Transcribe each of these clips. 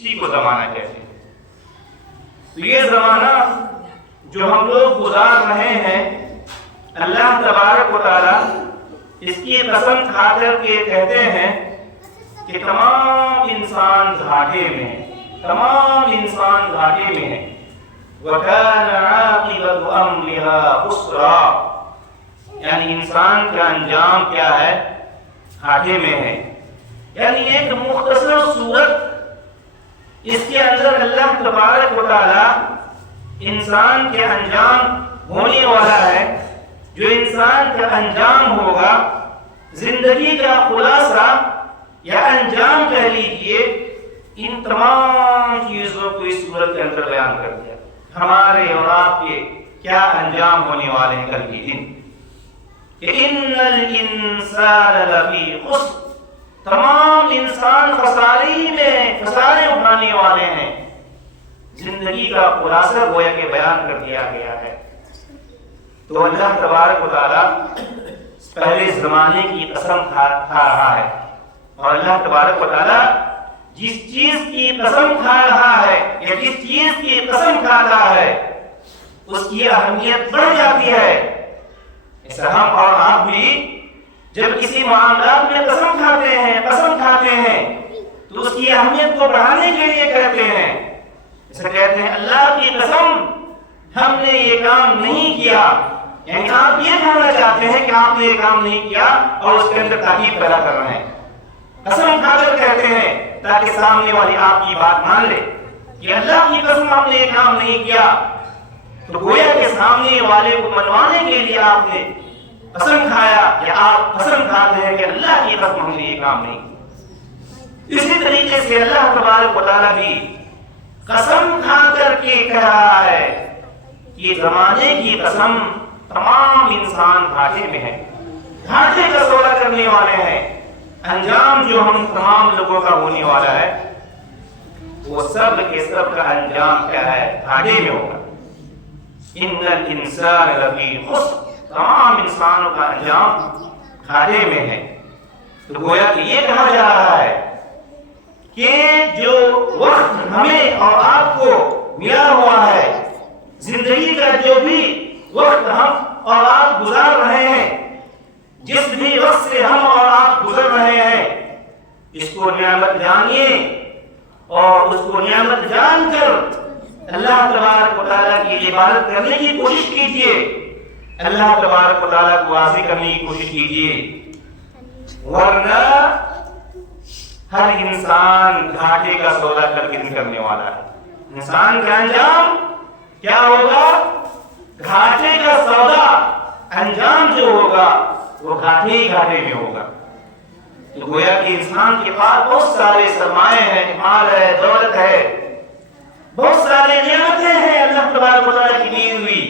اسی کو زمانہ کہتے ہیں۔ تو یہ زمانہ جو ہم لوگ گزار رہے ہیں، اللہ تبارک و تعالی اس کی قسم کھا کر کے کہتے ہیں کہ تمام انسان گھاٹے میں ہیں، تمام انسان گھاٹے میں ہیں۔ وَكَانَ عَاقِبَةُ أَمْرِهَا خُسْرًا، یعنی انسان کا انجام کیا ہے؟ گھاٹے میں ہے۔ یعنی ایک مختصر صورت اس کے اندر اللہ تبارک و تعالی انسان کے انجام ہونے والا ہے، جو انسان کا انجام ہوگا، زندگی کا خلاصہ یا انجام کہہ لیجئے، ان تمام چیزوں کو اس صورت کے اندر بیان کر دیا۔ ہمارے اور آپ کے کیا انجام ہونے والے ہیں کل کے دن، کہ ان الانسان لفی خسر، تمام انسان خسارے ہی میں خسارے اٹھانے والے ہیں۔ زندگی کا خلاصہ گویا کہ بیان کر دیا گیا ہے۔ تو اللہ تبارک و تعالی پہلے زمانے کی قسم کھا رہا ہے، اور اللہ تبارک و تعالی جس چیز کی قسم کھا رہا ہے یا جس چیز کی قسم کھاتا ہے اس کی اہمیت بڑھ جاتی ہے۔ اس ہم اور آپ بھی جب کسی معاملات میں قسم کھاتے ہیں تو اس کی اہمیت کو بڑھانے کے لیے کہتے ہیں، جیسے کہتے ہیں اللہ کی قسم ہم نے یہ کام نہیں کیا، یعنی آپ یہ کہنا چاہتے ہیں کہ آپ نے یہ کام نہیں کیا اور اس کے اندر تاکید پیدا کر رہے ہیں۔ قسم کھا کر کہتے ہیں تاکہ سامنے والی آپ کی بات مان لے کہ اللہ کی قسم آپ نے یہ کام نہیں کیا، تو گویا کہ سامنے والے کو منوانے کے لیے آپ نے قسم کھایا، یا آپ قسم کھاتے ہیں کہ اللہ کی قسم ہم نے یہ کام نہیں کیا۔ اسی طریقے سے اللہ تبارک و تعالیٰ بھی قسم کھا کر کے کہہ رہا ہے کہ زمانے کی قسم تمام انسان گھاٹے میں ہیں، گھاٹے کا سودا کرنے والے ہیں۔ انجام جو ہم تمام لوگوں کا ہونے والا ہے وہ سب کے سب کا انجام کیا ہے؟ گھاٹے میں ہوگا۔ ان الانسان لفی خسر، تمام انسانوں کا انجام گھاٹے میں ہے۔ تو گویا کہ یہ کہا جا رہا ہے کہ جو وقت ہمیں اور آپ کو ملا ہوا ہے، زندگی کا جو بھی وقت ہم اور آپ گزار رہے ہیں، جس بھی وقت سے ہم اور آپ گزر رہے ہیں، اس کو نعمت جانیے اور اس کو نعمت جان کر اللہ تبارک و تعالیٰ کی عبادت کرنے کی کوشش کیجیے، اللہ تبارک و تعالیٰ کو راضی کرنے کی کوشش کیجیے، ورنہ ہر انسان گھاٹے کا سودا کر کے نکلنے والا ہے۔ انسان کا انجام کیا ہوگا؟ گھاٹے کا سودا، انجام جو ہوگا وہ گھاٹے ہی گھاٹے میں ہوگا۔ تو گویا کہ انسان کے پاس بہت سارے سرمایے ہیں، مال ہے، دولت ہے، بہت سارے نعمتیں ہیں اللہ تبارک و تعالیٰ کی دی ہوئی،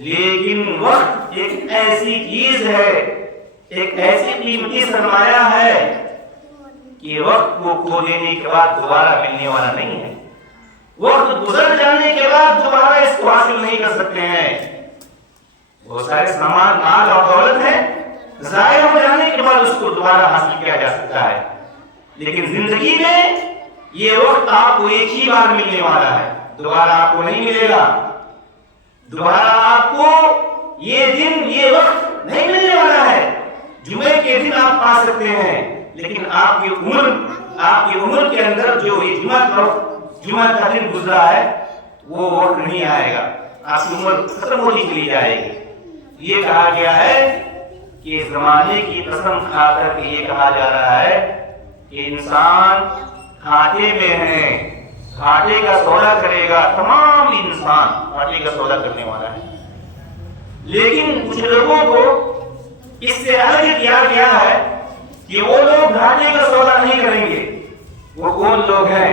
لیکن وقت ایک ایسی چیز ہے، ایک ایسی قیمتی سرمایہ ہے کہ وقت کو کھو دینے کے بعد دوبارہ ملنے والا نہیں ہے۔ وقت گزر جانے کے بعد دوبارہ اس کو حاصل نہیں کر سکتے ہیں۔ بہت سارے سامان، مال اور دولت ہے، ضائع ہو جانے کے بعد اس کو دوبارہ حاصل کیا جا سکتا ہے، لیکن زندگی میں یہ وقت آپ کو ایک ہی بار ملنے والا ہے، دوبارہ آپ کو نہیں ملے گا۔ دوبارہ آپ کو یہ دن، یہ وقت نہیں ملنے والا ہے۔ جمعے کے دن آپ پا سکتے ہیں، لیکن آپ کی عمر کے اندر جو یہ جمعہ کا دن گزرا ہے وہ وقت نہیں آئے گا، آپ کی عمر ختم ہوتی چلی جائے گی۔ یہ کہا گیا ہے کہ زمانے کی قسم کھا کر کے یہ کہا جا رہا ہے کہ انسان گھاٹے میں ہے، گھاٹے کا سودا کرے گا، تمام انسان گھاٹے کا سودا کرنے والا ہے۔ لیکن کچھ لوگوں کو اس سے الگ کیا گیا ہے کہ وہ لوگ گھاٹے کا سودا نہیں کریں گے۔ وہ کون لوگ ہیں؟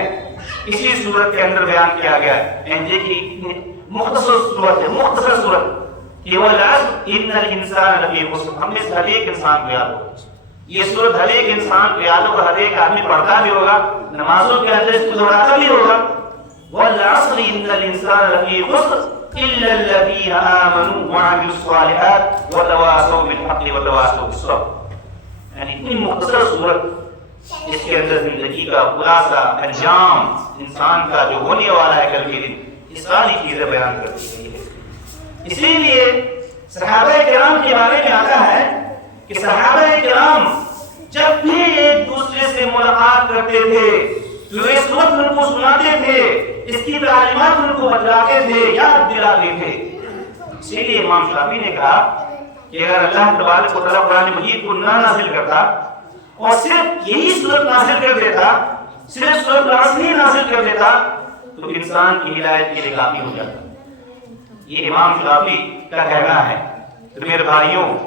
اسی صورت کے اندر بیان کیا گیا ہے، دیکھیے مختصر صورت کہ والعصر ان الانسان لفی خسر، ہم نے ہر ایک انسان کو یاد ہو، یہ صورت ہر ایک انسان کو یاد ہوگا، ہر ایک آدمی پڑھتا بھی ہوگا، نمازوں کے اندر اس کو دہراتا بھی ہوگا۔ والعصر ان الانسان لفی خسر الا الذین آمنوا وعملوا الصالحات وتواصوا بالحق وتواصوا بالصبر۔ یعنی اتنی مختصر صورت اس کے اندر زندگی کا خلاصہ، انجام، انسان کا جو ہونے والا ہے کل کے دن، یہ ساری چیزیں بیان کر دی گئی ہے۔ اسی لیے صحابہ کرام کے بارے میں آتا ہے کہ صحابہ کرام جب بھی ایک دوسرے سے ملاقات کرتے تھے تو اس وقت ان کو سناتے تھے، اس کی تعلیمات ان کو بتلاتے تھے، یاد دلاتے تھے۔ اسی لیے امام شافعی نے کہا کہ اگر اللہ تبارک و تعالیٰ قرآن مجید کو نہ نازل کرتا اور صرف یہی صورت نازل کر دیتا، صرف سورۃ العصر ہی نازل کر دیتا، تو انسان کی ہدایت کے لیے کافی ہو جاتا۔ یہ امام شافعی کا کہنا ہے۔ تو میرے بھائیوں،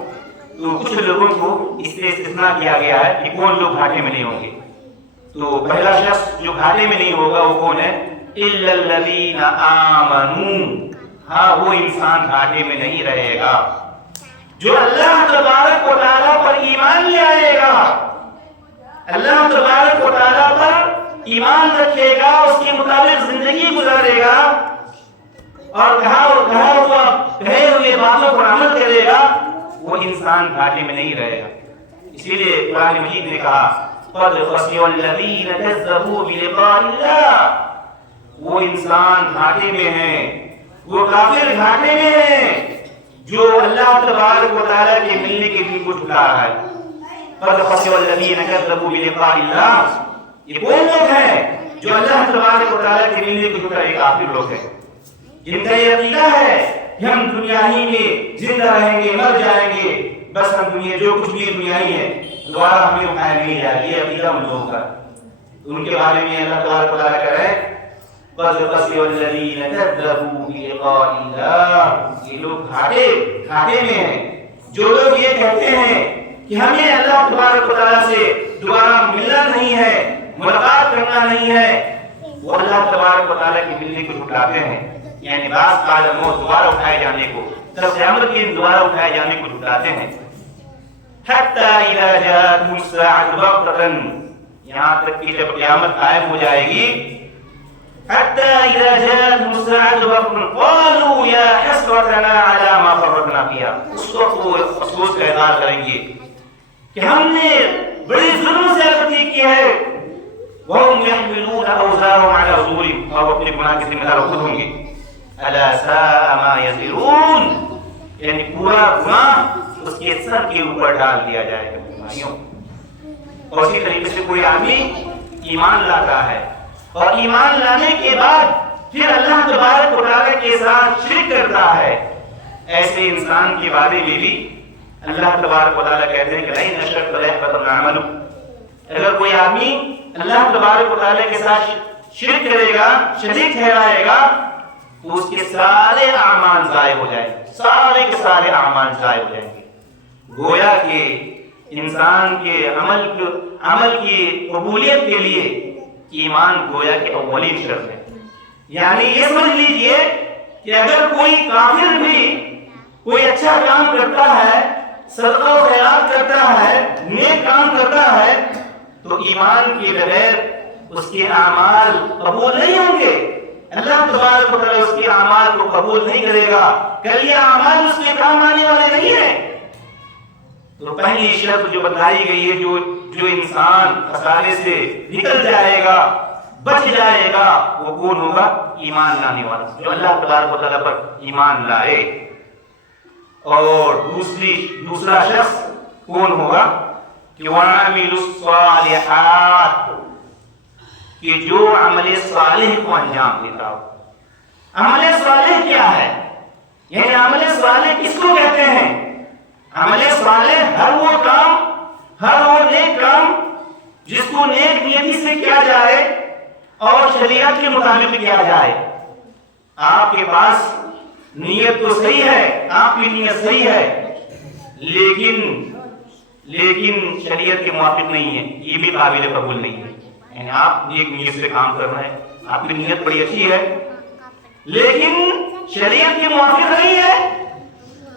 تو کچھ لوگوں کو اس سے استثناء کیا گیا ہے کہ کون لوگ گھاٹے میں نہیں ہوں گے۔ تو پہلا شخص جو گھاٹے میں نہیں ہوگا وہ کون ہے؟ اِلَّا الَّذِينَ آمَنُوا، ہاں وہ انسان گھاٹے میں نہیں رہے گا جو اللہ تبارک و تعالیٰ پر ایمان لے آئے گا، اللہ تبارک و تعالیٰ پر ایمان رکھے گا، اس کے مطابق زندگی گزارے گا اور کہے ہوئے باتوں پر عمل کرے گا، وہ انسان گھاٹے میں نہیں رہے گا۔ اسی لیے قرآن مجید نے کہا قَدْ خَسِرَ الَّذِينَ كَذَّبُوا بِلِقَاءِ اللَّهِ، وہ انسان گھاٹے میں ہیں، وہ کافر گھاٹے میں ہیں جو اللہ تبارک و تعالیٰ کے ملنے کے دن کو جھٹلا رہا ہے۔ قَدْ خَسِرَ الَّذِينَ كَذَّبُوا بِلِقَاءِ اللَّهِ، یہ وہ لوگ ہیں جو اللہ تبارک و تعالیٰ کے ملنے کو جھٹلا، یہ کافر لوگ ہیں جن کا یہ عقیدہ ہے کہ ہم دنیا ہی میں زندہ رہیں گے، مر جائیں گے، بس ہم دنیا جو کچھ بھی دنیا ہی ہے دوبارہ ہمیں اٹھایا نہیں جائے گا، یہ عقیدہ ان لوگوں کا۔ ان کے بارے میں اللہ تبارک و تعالیٰ کہہ رہے ہیں قَدْ خَسِرَ الَّذِينَ كَذَّبُوا بِلِقَاءِ اللَّهِ، یہ لوگ گھاٹے میں ہیں جو لوگ یہ کہتے ہیں کہ ہمیں اللہ تبارک و تعالیٰ سے دوبارہ ملنا نہیں ہے، ملاقات کرنا نہیں ہے، وہ اللہ تبارک و تعالیٰ کے ملنے کو جھٹلاتے ہیں، یعنی بعض قال موت دوبارہ اٹھائے جانے کو، جب قیامت کے دن دوبارہ اٹھائے جانے کو جھٹلاتے ہیں۔ حتی اذا جاءتهم الساعة بغتة، یہاں تک کہ جب قیامت قائم ہو جائے گی، حتی اذا جاءتهم الساعة بغتة قالوا یا حسرتنا على ما فرطنا فيها، اس وقت وہ افسوس کا اظہار کریں گے کہ ہم نے بڑی ظلم سے غلطی کی ہے، وهم يحملون اوزارهم على ظهورهم، اور اپنے گناہ کے ذمہ دار خود ہوں گے۔ الا ساء ما يزرون، یعنی پورا گناہ اس کے سر کے اوپر ڈال دیا جائے گا بھائیوں۔ اور اسی طریقے سے کوئی آدمی ایمان لاتا ہے اور ایمان لانے کے بعد پھر اللہ تبارک و تعالیٰ کے ساتھ شرک کرتا ہے، ایسے انسان کے بارے میں بھی اللہ تبارک و تعالیٰ کہتے ہیں کہ لئن اشرکت ليحبطن عملک، اگر کوئی آدمی اللہ تبارک و تعالیٰ کے ساتھ شرک کرے گا، شریک ٹھہرائے گا، تو اس کے سارے اعمال ضائع ہو جائیں گے، سارے کے سارے اعمال ضائع ہو جائیں گے۔ گویا کہ انسان کے عمل کی قبولیت کے لیے ایمان گویا کہ اولین شرط ہے۔ یعنی یہ سمجھ لیجئے کہ اگر کوئی کافر بھی کوئی اچھا کام کرتا ہے، صدقہ و خیرات کرتا ہے، نیک کام کرتا ہے، تو ایمان کے بغیر اس کے اعمال قبول نہیں ہوں گے، اللہ تبارک و تعالیٰ اس کے اعمال کو قبول نہیں کرے گا، کل یہ اعمال اس کے کام آنے والے نہیں ہیں۔ تو پہلی شرط جو بتائی گئی ہے، جو انسان خسارے سے نکل جائے گا، بچ جائے گا، وہ کون ہوگا؟ ایمان لانے والا، جو اللہ تبارک و تعالیٰ پر ایمان لائے۔ اور دوسرا شخص کون ہوگا؟ کہ وَعَمِلُوا الصَّالِحَاتِ، کہ جو عمل صالح کو انجام دیتا ہو۔ عمل صالح کیا ہے؟ یعنی عمل صالح کس کو کہتے ہیں؟ عمل صالح ہر وہ نیک کام جس کو نیک نیتی سے کیا جائے اور شریعت کے مطابق کیا جائے۔ آپ کے پاس نیت تو صحیح ہے، آپ کی نیت صحیح ہے، لیکن شریعت کے موافق نہیں ہے، یہ بھی قابل قبول نہیں ہے۔ یعنی آپ نیک نیت سے کام کر رہے ہیں، آپ کی نیت بڑی اچھی ہے، لیکن شریعت کے موافق نہیں ہے،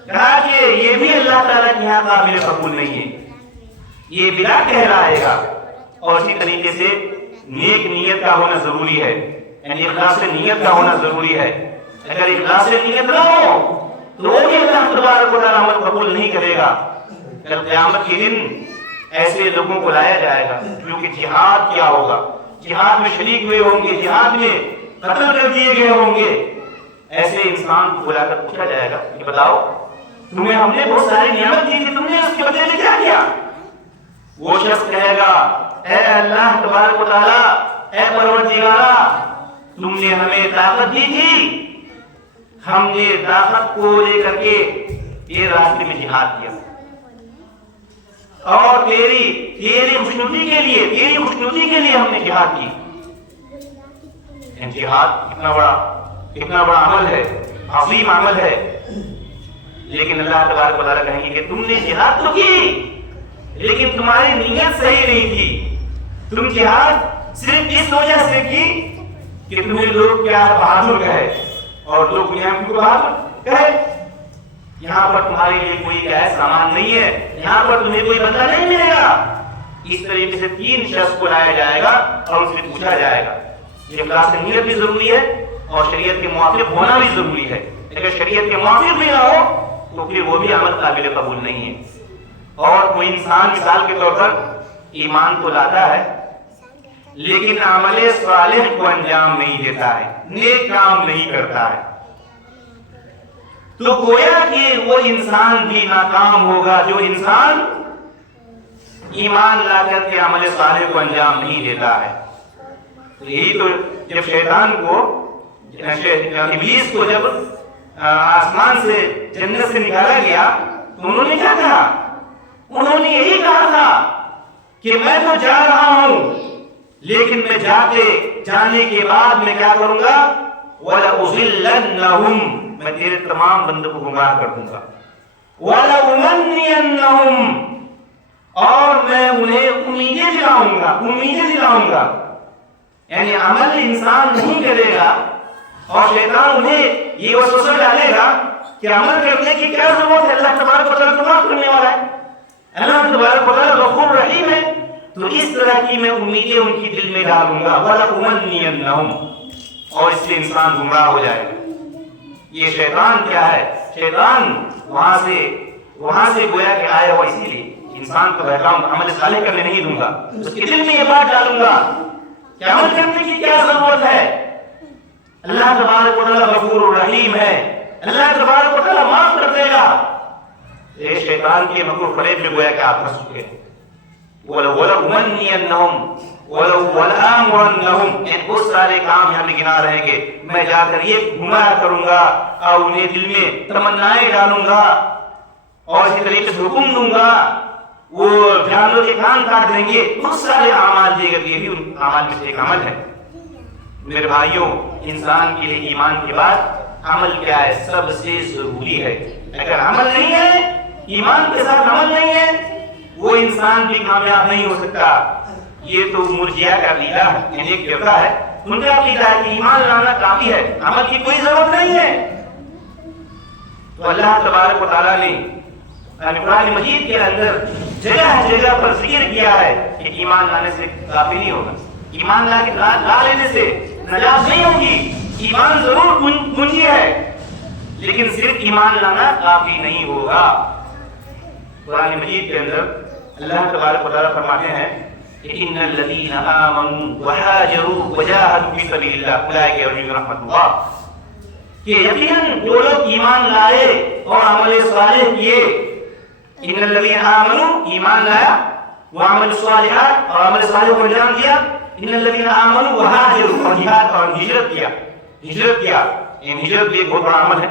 کہا کہ یہ بھی اللہ تعالیٰ کے یہاں قابل قبول نہیں ہے، یہ بدعت کہلائے گا۔ اور اسی طریقے سے نیک نیت کا ہونا ضروری ہے، یعنی اخلاص نیت کا ہونا ضروری ہے۔ اگر اخلاص نیت نہ ہو تو وہ بھی اللہ تبارک و تعالیٰ عمل قبول نہیں کرے گا۔ کل قیامت کے دن ایسے لوگوں کو لایا جائے گا جو کہ جہاد کیا ہوگا، جہاد میں شریک ہوئے ہوں گے، جہاد میں قتل کر دیے گئے ہوں گے، ایسے انسان کو بلا کر پوچھا جائے گا کہ بتاؤ تمہیں ہم نے بہت ساری نعمت دی تھی، تم نے اس کے بدلے میں کیا کیا؟ وہ شخص کہے گا اے اللہ تبارک و تعالی، اے پروردگارا، تم نے ہمیں طاقت دی تھی، ہم نے طاقت کو لے کر کے یہ راستے میں جہاد کیا، اور تیری خوشنودی کے لیے ہم نے جہاد کی۔ جہاد کتنا بڑا عمل ہے، عظیم عمل ہے، لیکن اللہ تبارک و تعالیٰ کہیں گے کہ تم نے جہاد تو کی لیکن تمہاری نیت صحیح نہیں تھی، تم جہاد صرف اس وجہ سے کی کہ تمہیں لوگ کیا بہادر کہے، اور لوگ دنیا میں کو بہادر کہے۔ یہاں پر تمہارے لیے کوئی کیا سامان نہیں ہے، یہاں پر تمہیں کوئی بدلہ نہیں ملے گا۔ اس طریقے سے 3 شخص کو لایا جائے گا اور ان سے پوچھا جائے گا۔ یہ اخلاص نیت بھی ضروری ہے اور شریعت کے موافق ہونا بھی ضروری ہے۔ اگر شریعت کے موافق بھی نہ ہو تو پھر وہ بھی عمل قابل قبول نہیں ہے۔ اور کوئی انسان مثال کے طور پر ایمان تو لاتا ہے لیکن عمل صالح کو انجام نہیں دیتا ہے، نیک کام نہیں کرتا ہے، تو گویا کہ وہ انسان بھی ناکام ہوگا جو انسان ایمان لا کر کے عمل صالح کو انجام نہیں دیتا ہے۔ یہی تو جب شیطان کو، ابلیس کو جب آسمان سے، جنت سے نکالا گیا تو انہوں نے کیا کہا؟ انہوں نے یہی کہا تھا کہ میں تو جا رہا ہوں لیکن میں جانے کے بعد میں کیا کروں گا؟ وَلَأُضِلَّنَّهُمْ، میں تیرے تمام بندوں کو گمراہ کر دوں گا، وَلَأُمَنِّيَنَّهُمْ، اور میں انہیں امیدیں دلاؤں گا۔ یعنی عمل انسان نہیں کرے گا اور شیطان انہیں یہ وسوسہ ڈالے گا کہ عمل کرنے کی کیا ضرورت ہے، اللہ تبارک و تعالیٰ معاف کرنے والا ہے، اللہ تبارک و تعالیٰ غفور رحیم ہے، تو اس طرح کی میں امیدیں ان کی دل میں ڈالوں گا، وَلَأُمَنِّيَنَّهُمْ، اور اس سے انسان گمراہ ہو جائے گا۔ یہ شیطان کیا ہے؟ شیطان وہاں سے گویا کہ آیا ہوا، اسی لیے انسان کو بہتاؤں گا، عمل صالح کرنے نہیں دوں گا، اس کے دل میں یہ بات ڈالوں گا کہ عمل کرنے کی کیا ضرورت ہے، اللہ تبارک و تعالیٰ غفور رحیم ہے، اللہ تبارک و تعالیٰ معاف کر دے گا۔ یہ شیطان کے مکر فریب میں گویا کہ آپ پھنس چکے ہیں۔ وَلَأُمَنِّيَنَّهُمْ وَلَآمُرَنَّهُمْ، ان بہت سارے کام یہاں گنا رہیں گے، میں جا کر یہ گمراہ کروں گا اور انہیں دل میں تمنائیں ڈالوں گا اور اسی طریقے سے حکم دوں گا، وہ جانوروں کے کان کاٹ دیں گے، بہت سارے اعمال دیے گئے، یہ بھی ان اعمال میں سے ایک عمل ہے۔ میرے بھائیوں، انسان کے لیے ایمان کے بعد عمل کیا ہے؟ سب سے ضروری ہے۔ اگر عمل نہیں ہے، ایمان کے ساتھ عمل نہیں ہے، وہ انسان بھی کامیاب نہیں ہو سکتا۔ یہ تو مرجیہ کا عقیدہ ہے، یعنی ایک فرقہ ہے، ان کا عقیدہ ہے کہ ایمان لانا کافی ہے، عمل کی کوئی ضرورت نہیں ہے۔ تو اللہ تبارک و تعالیٰ نے قرآن مجید کے اندر جگہ پر ذکر کیا ہے کہ ایمان لانے سے کافی نہیں ہوگا، ایمان لا لینے سے نجات نہیں ہوگی، ایمان ضرور کنجی ہے لیکن صرف ایمان لانا کافی نہیں ہوگا۔ قرآن مجید کے اندر اللہ تبارک و تعالیٰ فرماتے ہیں کہ ان الذین آمنوا وہاجروا وجاہدوا فی سبیل اللہ اولئک یرجون رحمت اللہ، کہ یقیناً جو لوگ ایمان لائے اور عمل صالح کیے، ان الذین آمنوا، ایمان لایا، وعمل الصالحات، اور عمل صالح کو انجام دیا، ان الذین آمنوا وہاجروا، اور جہاد اور ہجرت کیا، یعنی ہجرت بھی ایک بہت بڑا عمل ہے۔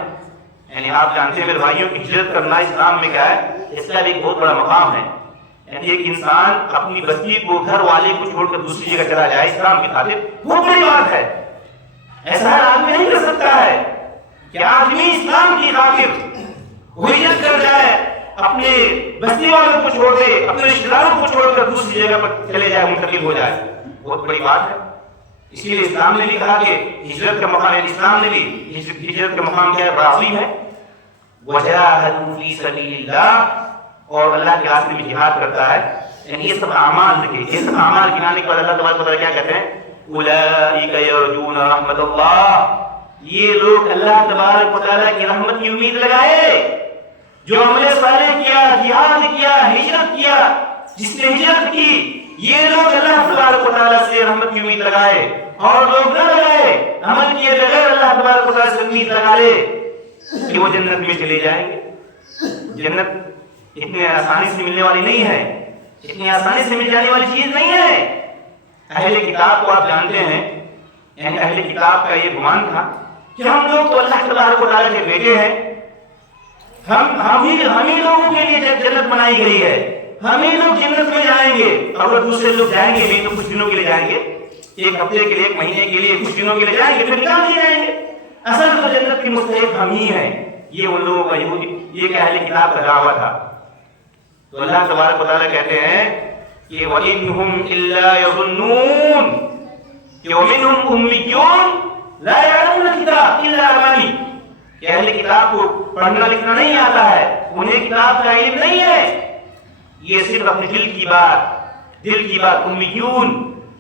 یعنی آپ جانتے ہیں میرے بھائیوں کہ ہجرت کرنا اسلام میں کیا ہے؟ اس کا بھی ایک بہت بڑا مقام ہے۔ یعنی ایک انسان اپنی بستی کو، گھر والے کو چھوڑ کر دوسری جگہ چلا جائے اسلام کی خاطر، بہت بڑی بات ہے۔ ایسا ہر آدمی نہیں کر سکتا ہے کہ آدمی اسلام کی خاطر ہجرت کر جائے، اپنے بستی والوں کو چھوڑ دے، اپنے رشتہ داروں کو چھوڑ کر دوسری جگہ پر چلے جائے، منتقل ہو جائے، بہت بڑی بات ہے۔ اسی لیے اسلام نے بھی کہا کہ ہجرت کا مقام، اسلام نے بھی ہجرت کا مقام کیا ہے؟ بڑا عظیم ہے۔ وجاہدوا فی سبیل اللہ، اور اللہ کے راستے میں جہاد کرتا ہے۔ یعنی یہ سب اعمال دیکھیں، یہ سب اعمال گنانے کے بعد اللہ تبارک و تعالیٰ کیا کہتے ہیں؟ اولئک یرجون رحمت اللہ، یہ لوگ اللہ تبارک و تعالیٰ کی رحمت کی امید لگائے، جو عمل صالح کیا، جہاد کیا، ہجرت کیا، جس نے ہجرت کی، یہ لوگ اللہ تبارک و تعالیٰ سے رحمت کی امید لگائے، اور لوگ نہ لگائے، عمل کیے بغیر اللہ تبارک و تعالیٰ سے امید لگا لے کہ وہ جنت میں چلے جائیں گے۔ جنت اتنے آسانی سے ملنے والی نہیں ہے، اتنی آسانی سے مل جانے والی چیز نہیں ہے۔ اہل کتاب کو آپ جانتے ہیں، یعنی اہل کتاب کا یہ گمان تھا کہ ہم لوگ تو اللہ تبارک و تعالیٰ کے بیٹے ہیں، ہم ہی لوگوں کے لیے جنت بنائی گئی ہے، ہم ہی لوگ جنت میں جائیں گے، اگر دوسرے لوگ جائیں گے نہیں تو کچھ دنوں کے لیے جائیں گے، ایک ہفتے کے لیے، ایک مہینے کے لیے، کچھ دنوں کے لیے جائیں گے، پھر نکال دیے جائیں گے۔ اصل تو جنت کی مستحق ہم ہی ہیں۔ یہ ان لوگوں کا یہ کہ اہل کتاب کا دعویٰ تھا۔ تو اللہ تبارک و تعالیٰ کہتے ہیں کہ وَإِنْهُمْ إِلَّا يَظُنُّونَ کہ وَمِنْهُمْ أُمِّيُّونَ لَا يَعْلَمُونَ الْكِتَابَ إِلَّا أَمَانِيَّ کہ اہل کتاب کو پڑھنا لکھنا نہیں آتا ہے، انہیں کتاب کا علم نہیں ہے، یہ صرف اپنے دل کی بات امیون،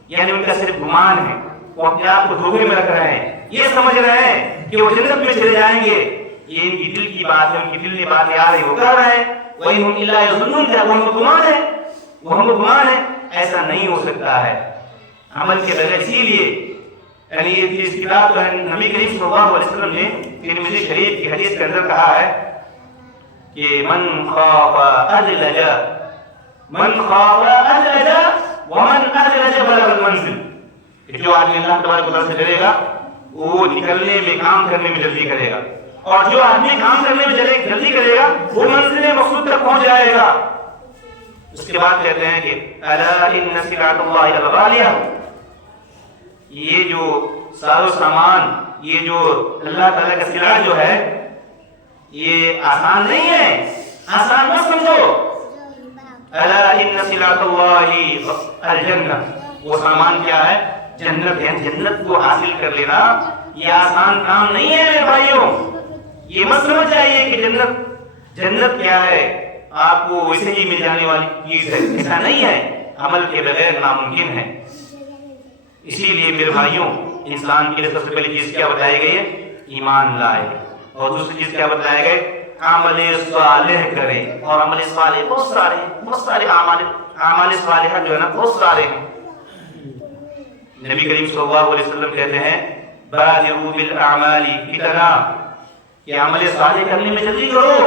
یعنی ان کا صرف گمان ہے، وہ اپنے آپ کو دھوکے میں رکھ رہے ہیں، یہ سمجھ رہے ہیں کہ وہ جنت میں چلے جائیں گے، یہ ان کی دل کی بات ہے، ان کی دل میں باتیں آ رہی وہ کر رہے ہیں۔ وَإِنْهُمْ إِلَّا يَظُنُّونَ وہ ہم گمان ہے، ایسا نہیں ہو سکتا ہے عمل کے بغیر۔ اسی لیے یعنی اس کتاب کا نبی کریم صلی اللہ علیہ وسلم نے ترمذی شریف کی حدیث کے اندر کہا ہے کہ من خاف ادلج ومن ادلج بلغ المنزل کہ جو آدمی اللہ تبارک و تعالیٰ سے ڈرے گا وہ نکلنے میں، کام کرنے میں جلدی کرے گا، اور جو آدمی کام کرنے میں جلدی کرے گا وہ منزل مقصود تک پہنچ جائے گا۔ اس کے بعد کہتے ہیں کہ الا ان سلعۃ اللہ الغالیہ، یہ جو ساز و سامان، یہ جو اللہ تعالیٰ کا سلعہ جو ہے یہ آسان نہیں ہے، آسان مت سمجھو۔ الا ان سلعۃ اللہ الجنہ، وہ سامان کیا ہے؟ جنت ہے۔ جنت کو حاصل کر لینا یہ آسان کام نہیں ہے میرے بھائیوں، یہ مت سمجھ جائیے کہ جنت کیا ہے، آپ کو ویسے ہی مل جانے والی چیز ہے، ایسا نہیں ہے، عمل کے بغیر ناممکن ہے۔ اسی لیے میرے بھائیوں انسان کے لیے سب سے پہلی چیز کیا بتائی گئی ہے؟ ایمان لائے، اور دوسری چیز کیا بتایا گئے؟ عمل صالح کرے، اور عمل صالح بہت سارے اعمال صالحہ جو ہے نا بہت سارے ہیں۔ نبی کریم صلی اللہ علیہ وسلم کہتے ہیں بادروا بالاعمال فتنا کہ عمل صالح کرنے میں جلدی کرو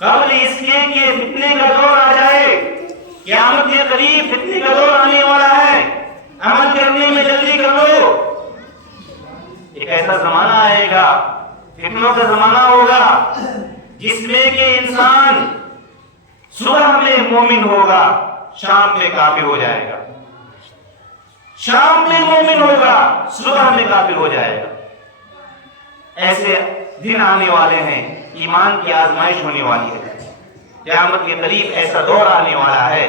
قبل اس کے کہ فتنے کا دور آ جائے، قیامت کے قریب فتنے کا دور آنے والا ہے، عمل کرنے میں جلدی کرو۔ ایک ایسا زمانہ آئے گا، فتنوں کا زمانہ ہوگا، جس میں کہ انسان صبح میں مومن ہوگا، شام میں کافر ہو جائے گا، شام میں مومن ہوگا، صبح میں کافر ہو جائے گا۔ ایسے دن آنے والے ہیں، ایمان کی آزمائش ہونے والی ہے، قیامت کے قریب ایسا دور آنے والا ہے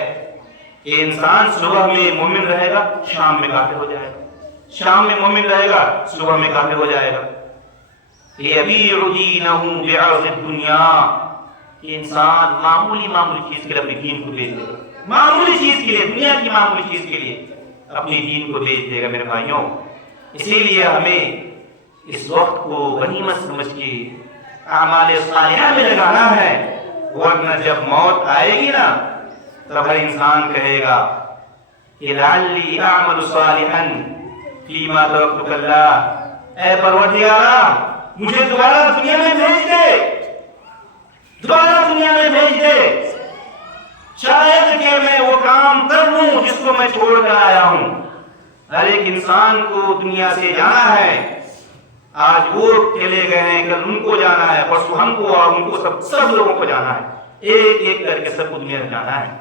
کہ انسان صبح میں مومن رہے گا، شام میں کافر ہو جائے گا، شام میں مومن رہے گا، صبح میں کافر ہو جائے گا۔ یبیع دینہ بعرض الدنیا کہ انسان معمولی چیز کے لیے اپنے دین کو بیچ دے گا، معمولی چیز کے لیے، دنیا کی معمولی چیز کے لیے اپنے دین کو بیچ دے گا میرے بھائیوں۔ اسی لیے ہمیں اس وقت کو غنیمت سمجھ کے اعمال صالحہ میں لگانا ہے، ورنہ جب موت آئے گی نا تب ہر انسان کہے گا کہ لعلی اعمل صالحا فیما ترکت اللہ، اے پروردگار مجھے دوبارہ دنیا میں بھیج دے، دوبارہ دنیا میں بھیج دے، شاید کہ میں وہ کام کر لوں جس کو میں چھوڑ کر آیا ہوں۔ ہر ایک انسان کو دنیا سے جانا ہے، آج وہ چلے گئے ہیں، کل ان کو جانا ہے، پرسوں ہم کو، اور ان کو سب لوگوں کو جانا ہے، ایک ایک کر کے سب کو دنیا سے جانا ہے۔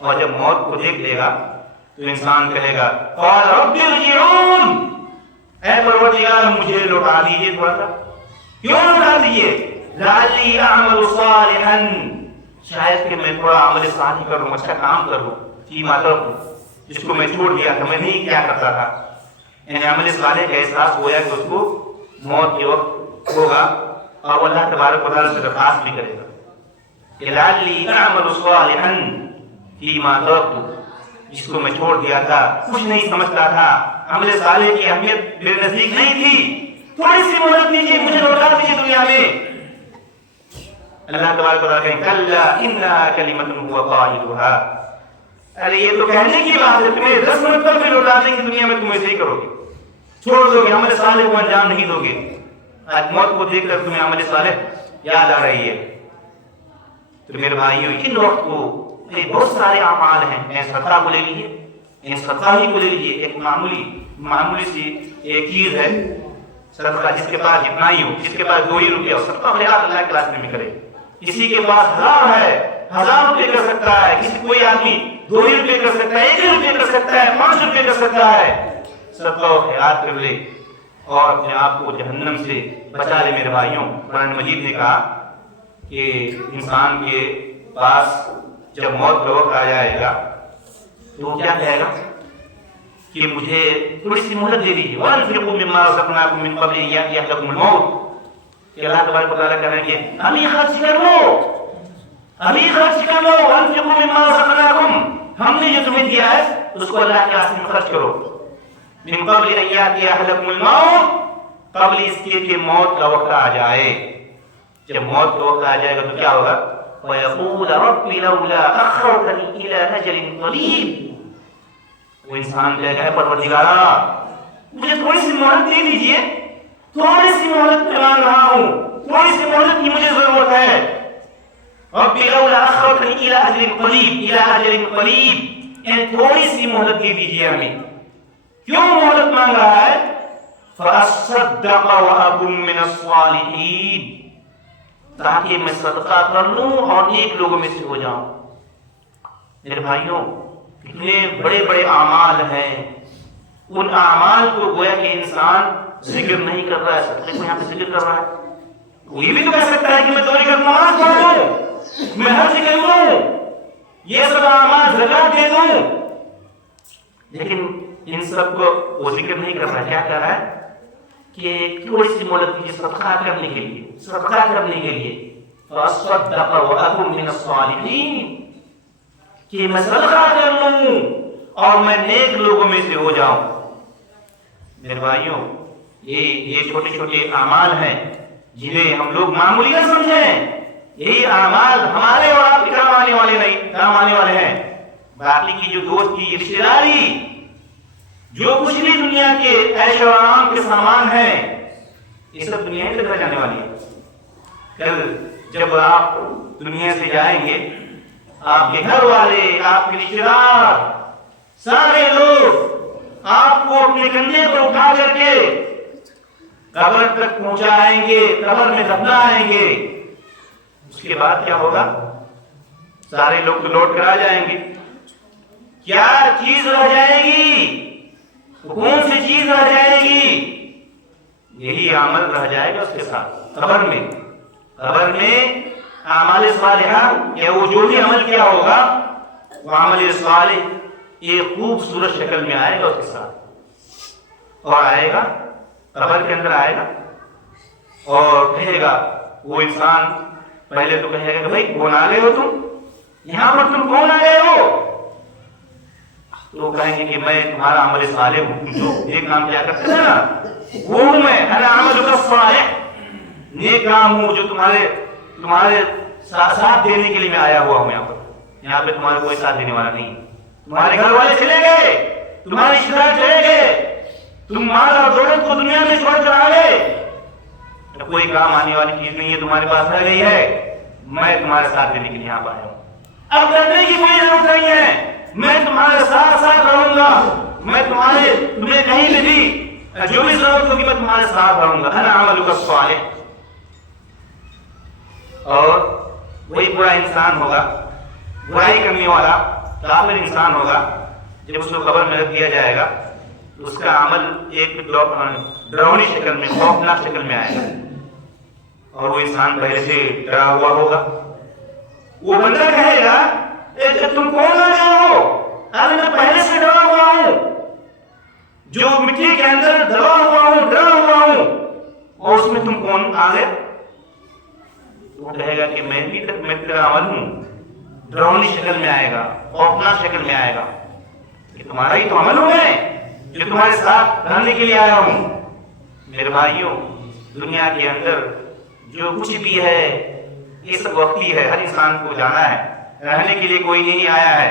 اور جب موت کو دیکھ لے گا تو انسان کہے گا قال رب ارجعون، اے پروردگار مجھے لوٹا دیجیے، تھوڑا سا کیوں لوٹا دیجیے؟ لعلی اعمل صالحا، شاید کہ میں تھوڑا عمل صالح کروں، اچھا کام کروں، فیما ترکت، جس کو میں چھوڑ دیا تھا، میں نہیں کیا کرتا تھا۔ یعنی عمل صالح کا احساس ہوا کہ اس کو موت کے وقت ہوگا، اور وہ اللہ تبارک و تعالیٰ سے درخواست بھی کرے گا کہ لعلی اعمل صالحا فیما ترکت، جس کو میں چھوڑ دیا تھا، کچھ نہیں سمجھتا تھا، عمل صالح کی اہمیت میرے نزدیک نہیں تھی، تھوڑی سی مہلت دیجیے، مجھے لوٹا دیجیے دنیا میں۔ اللہ تبارک و تعالیٰ کہیں کلا انہا کلمۃ هو قائلها، ارے یہ تو کہنے کی بات ہے، تمہیں 10 مرتبہ بھی لوٹا دیں گے دنیا میں، تم ایسے ہی کرو گے، چھوڑ دو گے، عمل صالح کو انجام نہیں دو گے۔ آج موت کو دیکھ کر تمہیں عمل صالح یاد آ رہی ہے۔ تو میرے بھائیوں، ان وقت کو بہت سارے اعمال ہیں، صدقہ کو لے لیجیے، صدقہ ہی کو لے لیجیے، ایک معمولی سی ایک چیز ہے صدقہ، جس کے پاس جتنا ہی ہو، جس کے پاس 2 ہی روپیہ ہو، صدقہ خیرات اللہ کے راستے میں کرے۔ کسی کے پاس 1000 ہے، 1000 روپے کر سکتا ہے، کسی کوئی آدمی 2 ہی روپے کر سکتا ہے، 1 ہی روپے کر سکتا ہے، 5 روپے کر سکتا ہے، صدقہ و خیرات کر لے اور اپنے آپ کو جہنم سے بچا لے۔ میرے بھائیوں، قرآن مجید نے کہا کہ انسان کے پاس جب موت کا وقت آ جائے گا تو کیا کہے گا کہ مجھے تھوڑی سی مہلت دے دیجیے، وَأَنفِقُوا مِمَّا رَزَقْنَاكُم مِّن قَبْلِ أَن يَأْتِيَ أَحَدَكُمُ الْمَوْتُ، کہ اللہ تبارک و تعالیٰ کہہ رہے ہیں کہ ابھی خرچ کر لو، ابھی خرچ کر لو، وَأَنفِقُوا مِمَّا رَزَقْنَاكُم، ہم نے جو تمہیں دیا ہے اس کو اللہ کے راستے میں خرچ کرو، مِن قَبْلِ أَن يَأْتِيَ أَحَدَكُمُ الْمَوْتُ، قبل اس کے کہ موت کا وقت آ جائے۔ جب موت کا وقت آ جائے گا تو کیا ہوگا؟ وَيَقُولَ رَبِّ لَوْلَا أَخَّرْتَنِي إِلَىٰ أَجَلٍ قَرِيبٍ، وہ انسان کہے گا پروردگارا مجھے تھوڑی سی مہلت دے دیجیے، تھوڑی سی مہلت میں مانگ رہا ہوں، تھوڑی سی مہلت کی مجھے ضرورت ہے۔ رَبِّ لَوْلَا أَخَّرْتَنِي إِلَىٰ أَجَلٍ قَرِيبٍ، إِلَىٰ أَجَلٍ قَرِيبٍ، تھوڑی سی مہلت دے دیجیے ہمیں۔ کیوں مہلت مانگ رہا ہے؟ فَأَصَّدَّقَ وَأَكُن مِّنَ الصَّالِحِينَ، تاکہ میں صدقہ کر لوں اور نیک لوگوں میں سے ہو جاؤں۔ میرے بھائیوں، کتنے بڑے بڑے اعمال ہیں، ان اعمال کو گویا کہ انسان ذکر نہیں کر رہا ہے، صدقے کو یہاں پہ ذکر کر رہا ہے۔ کوئی بھی تو کہہ سکتا ہے کہ میں 2 رکعت نماز پڑھ لوں، میں حج کر لوں، یہ سب اعمال زکات دے دوں، لیکن ان سب کو وہ ذکر نہیں کر رہا ہے۔ کیا کر رہا ہے کہ تھوڑی سی مہلت دیجیے صدقہ کرنے کے لیے، صدقہ کرنے کے لیے۔ فَأَصَّدَّقَ وَأَكُن مِّنَ الصَّالِحِينَ، کہ میں صدقہ کر لوں اور میں نیک لوگوں میں سے ہو جاؤں۔ میرے بھائیوں، یہ چھوٹے چھوٹے اعمال ہیں جنہیں ہم لوگ معمولی نہ سمجھیں، یہی اعمال ہمارے اور آپ کے کام آنے والے ہیں۔ باقی کی جو دوستی، رشتہ داری، جو کچھ بھی دنیا کے عیش و آرام کے سامان ہیں، یہ سب دنیا ہی سے جانے والی ہے۔ کل جب آپ دنیا سے جائیں گے، آپ کے گھر والے، آپ کے رشتہ دار، سارے لوگ آپ کو اپنے کندھے پر اٹھا کر کے قبر تک پہنچائیں گے، قبر میں دفنائیں گے۔ اس کے بعد کیا ہوگا؟ سارے لوگ تو لوٹ کر آ جائیں گے، کیا چیز رہ جائے گی؟ کون سی چیز رہ جائے گی؟ یہی عمل رہ جائے گا اس کے ساتھ قبر میں۔ قبر میں اعمال صالحہ، یا وہ جو بھی عمل کیا ہوگا وہ عمل صالح ایک خوبصورت شکل میں آئے گا اس کے ساتھ، اور آئے گا قبر کے اندر آئے گا اور کہے گا وہ انسان، پہلے تو کہے گا کہ بھائی کون آ گئے ہو تم یہاں پر، تم کون آ گئے ہو؟ تو کہیں گے کہ میں تمہارا عمل صالح ہوں، جو نیک کام کیا کرتے ہیں نا وہ ہوں میں، انا عملک الصالح، نیک کام ہوں جو تمہارے ساتھ دینے کے لیے میں آیا ہوا ہوں یہاں پہ تمہارے کوئی ساتھ دینے والا نہیں۔ تمہارے گھر والے چلے گئے، تمہارے رشتہ دار چلے گئے، تم مال اور دولت کو دنیا میں چھوڑ کر آ گئے، کوئی کام آنے والی چیز نہیں ہے تمہارے پاس رہ گئی ہے، میں تمہارے ساتھ دینے کے لیے یہاں پر آیا ہوں۔ اب ڈرنے کی کوئی ضرورت نہیں ہے، میں تمہارے ساتھ رہوں گا، میں تمہیں کہیں بھی جو بھی ضرورت ہوگی میں تمہارے ساتھ رہوں گا، انا عملک الصالح۔ اور وہی برا انسان ہوگا، برائی کرنے والا کافر انسان ہوگا، جب اس کو قبر میں رکھ دیا جائے گا اس کا عمل ایک ڈراؤنی شکل میں، خوفناک شکل میں آئے گا، اور وہ انسان پہلے سے ڈرا ہوا ہوگا۔ وہ بندہ کہے گا تم کون آ گئے ہو؟ ارے میں پہلے سے ڈرا ہوا ہوں، جو مٹی کے اندر دبا ہوا ہوں، ڈرا ہوا ہوں، اور اس میں تم کون آ گئے؟ وہ کہے گا کہ میں تیرا عمل ہوں، ڈراؤنی شکل میں آئے گا، خوفناک شکل میں آئے گا، کہ تمہارا ہی تو عمل ہوں میں جو تمہارے ساتھ رہنے کے لیے آیا ہوں۔ میرے بھائیوں، دنیا کے اندر جو کچھ بھی ہے یہ سب وقتی ہے، ہر انسان کو جانا ہے، رہنے کے لیے کوئی نہیں آیا ہے۔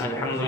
الحمد